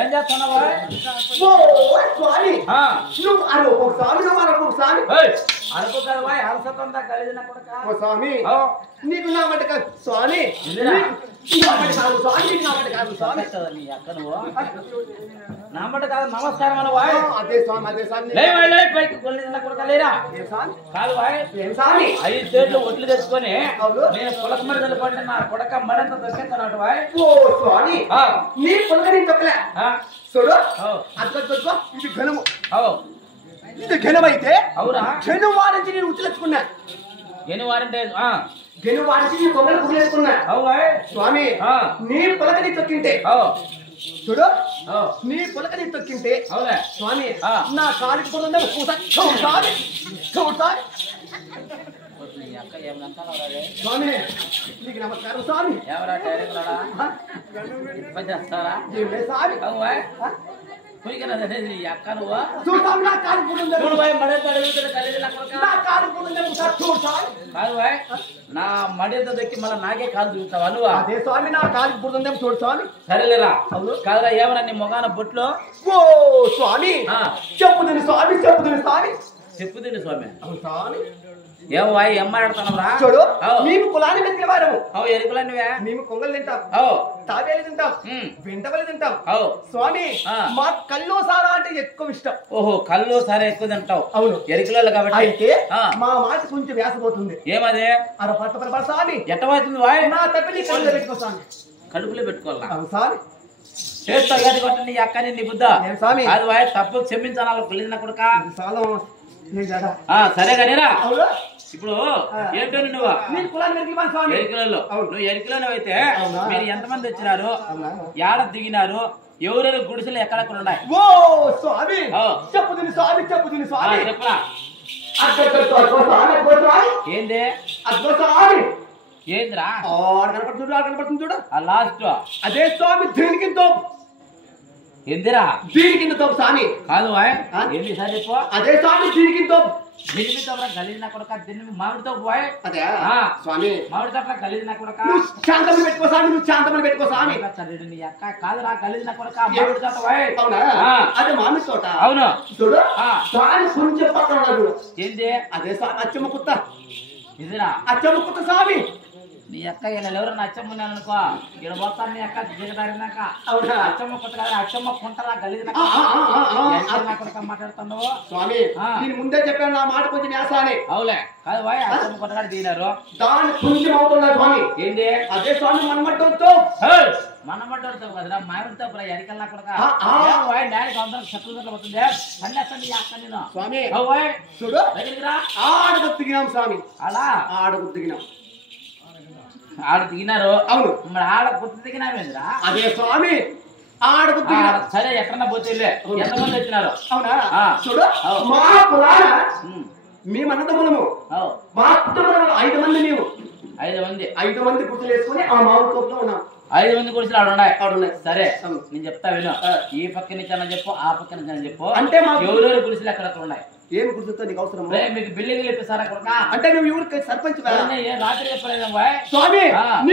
ఏం చేస్తున్నావా? స్వామి నీకు నా మాట కాదు స్వామి, నా మాట కాదు నమస్కారం అనవా? అదే స్వామి అదే స్వామి కాదు వాయ్ 5 చేతులు ఒట్లు తెచ్చుకొని నేను పులక మరి నిలబడి నా కొడక మరింత దక్కించాను వాయ్. ఓ స్వామి నీ పులకని తొక్కలే చూడు అద్భుత ఇది ఘనము. ఇది ఘనమైతే అవునా? ఘనువారి నుంచి నేను ఉచ్చులెచ్చుకున్నా. ఎనివారంటే గెలువారి నుంచి నేను కొమ్మలు కుదిలేసుకున్నా. స్వామి నీ పులకని తొక్కింటే చూడు నీ పులకని తొక్కింటే స్వామి నా కాలికి పొందే చూడాలి చూడాలి. స్వామి నీకు నమస్కారం స్వామి. నా మడింత దక్కి మళ్ళీ నాకే కాలు చూస్తావా నువ్వు? అదే స్వామి నా కాలికి పుడుతుందేమో చూడు స్వామి. సరేలేరా కాదురా ఏమన్నా నీ మొగాన బొట్లో? ఓ స్వామి చెప్పుదని స్వామి చెప్పుదని స్వామి చెప్పుదండి స్వామి. స్వామి ఏమో వాయి ఏం మాట్లాడుతున్నావురా? చూడు మేము కులాన్ని వెతికిన వారము. ఎరుకులనివే మేము కొంగలు తింటాం, తాబేలు తింటాం, వెంటబలి తింటాం. స్వామి మా కల్లో సారా అంటే ఎక్కువ ఇష్టం. ఓహో కల్లో సారా ఎక్కువ తింటావు? అవును ఎరుకులలో కాబట్టి. అయితే మా మాట కొంచెం వ్యాసపోతుంది. ఏమదే? అర స్వామి ఎట్టబోతుంది వాయి? నా తప్పిని కళ్ళు పెట్టుకో స్వామి. కడుపులో పెట్టుకోవాలా? స్వామి చేస్తావు కానీ కొట్ట నీ అక్కని నీ బుద్ధ స్వామి అది వాయి తప్పు క్షమించాలి కొలిదిన కొడుక. సరే కానీరా ఇప్పుడు ఏంటో నువ్వు ఎరికలలో నువ్వు ఎరికలలో అయితే మీరు ఎంతమంది వచ్చినారు, ఏడ దిగినారు, ఎవరెవరు గుడిసెలు ఎక్కడెక్కడ ఉన్నాయి? ఓ స్వామి చెప్పుదిని స్వామి చెప్పుదిని స్వామి చెప్పరా. ఏంది ఏందిరా కనపడుతుంది చూడు ఆ లాస్ట్ అదే స్వామి దీనికి ఏందిరా? దీనికి స్వామి కాదు ఏంది సార్ చెప్పు. అదే స్వామి దీనికి గలీజ్ నా కొడక మామిడితో పోయి అదే స్వామి మామిడితో గలీజ్ నా కొడక. శాంతమని పెట్టుకో స్వామి, నువ్వు శాంతమని పెట్టుకో స్వామి. నీ అక్క కాదురా గలీజ్ నా కొడక మామిడి తోట పోయి. అవునా? అదే మామిడి తోట. అవును చూడు స్వామి కొంచెం పక్కన ఉన్నాడు. ఏంది? అదే స్వామి అచ్చమ్మ కుత్త. ఇదిరా అచ్చమ్మ కుత్త స్వామి. నీ అక్క ఇలా ఎవరన్నా అచ్చమ్మున్నాను అనుకో ఇక్కడ పోతాను నీ అక్క దిగదారినాక. అచ్చమ్మ కొత్త కాదు అచ్చమ్మ కుంటరా గలీజ్ మాట్లాడుతున్నావు స్వామి. నేను ముందే చెప్పాను నా మాట కొంచెం వ్యాసానే. అవులే కాదు వాయ్ అచ్చమ్మ కొత్త కాదు దిగినారు దాని కొంచెం అవుతున్నా స్వామి. ఏంటి? అదే స్వామి మనమడ్డంతో మనమడ్డంతో కదరా మామిడితో ఎరికల్లా కొడక వాయ్ డాడీకి అందరం శత్రువులు పోతుంది అన్నీ నీ అక్క నేను స్వామి. చూడు దగ్గరికి రా. ఆడకు దిగినాం స్వామి. అలా ఆడకు దిగినాం. ఆడ దిగినారు. అవును మరి ఆడ గుర్తు దిగినామేంద్రా? అదే స్వామి ఆడకు దిగినాం. సరే ఎక్కడన్నా పోతే ఎంతమంది వచ్చినారు? అవునా? చూడు మా పురాణ మేము అన్నదమ్ములము. మా కుటుంబంలో 5 మంది. మేము 5 మంది గుర్తులు వేసుకుని ఆ మామిడి తోటలో ఉన్నాం. 5 మంది గుడిసెలు ఆడున్నాయి. సరే నేను చెప్తా విను. ఈ పక్క నుంచి అన్న చెప్పు ఆ పక్క నుంచి అని చెప్పు. అంటే ఎవరెవరు గుడిసెలు ఎక్కడ ఉన్నాయి? ఏం గుర్తుతో నీకు అవసరం? మీకు బిల్డింగ్ ఇప్పిస్తారా? అంటే నువ్వు ఎవరికి సర్పంచ్ రాత్రి చెప్పలేదు స్వామి.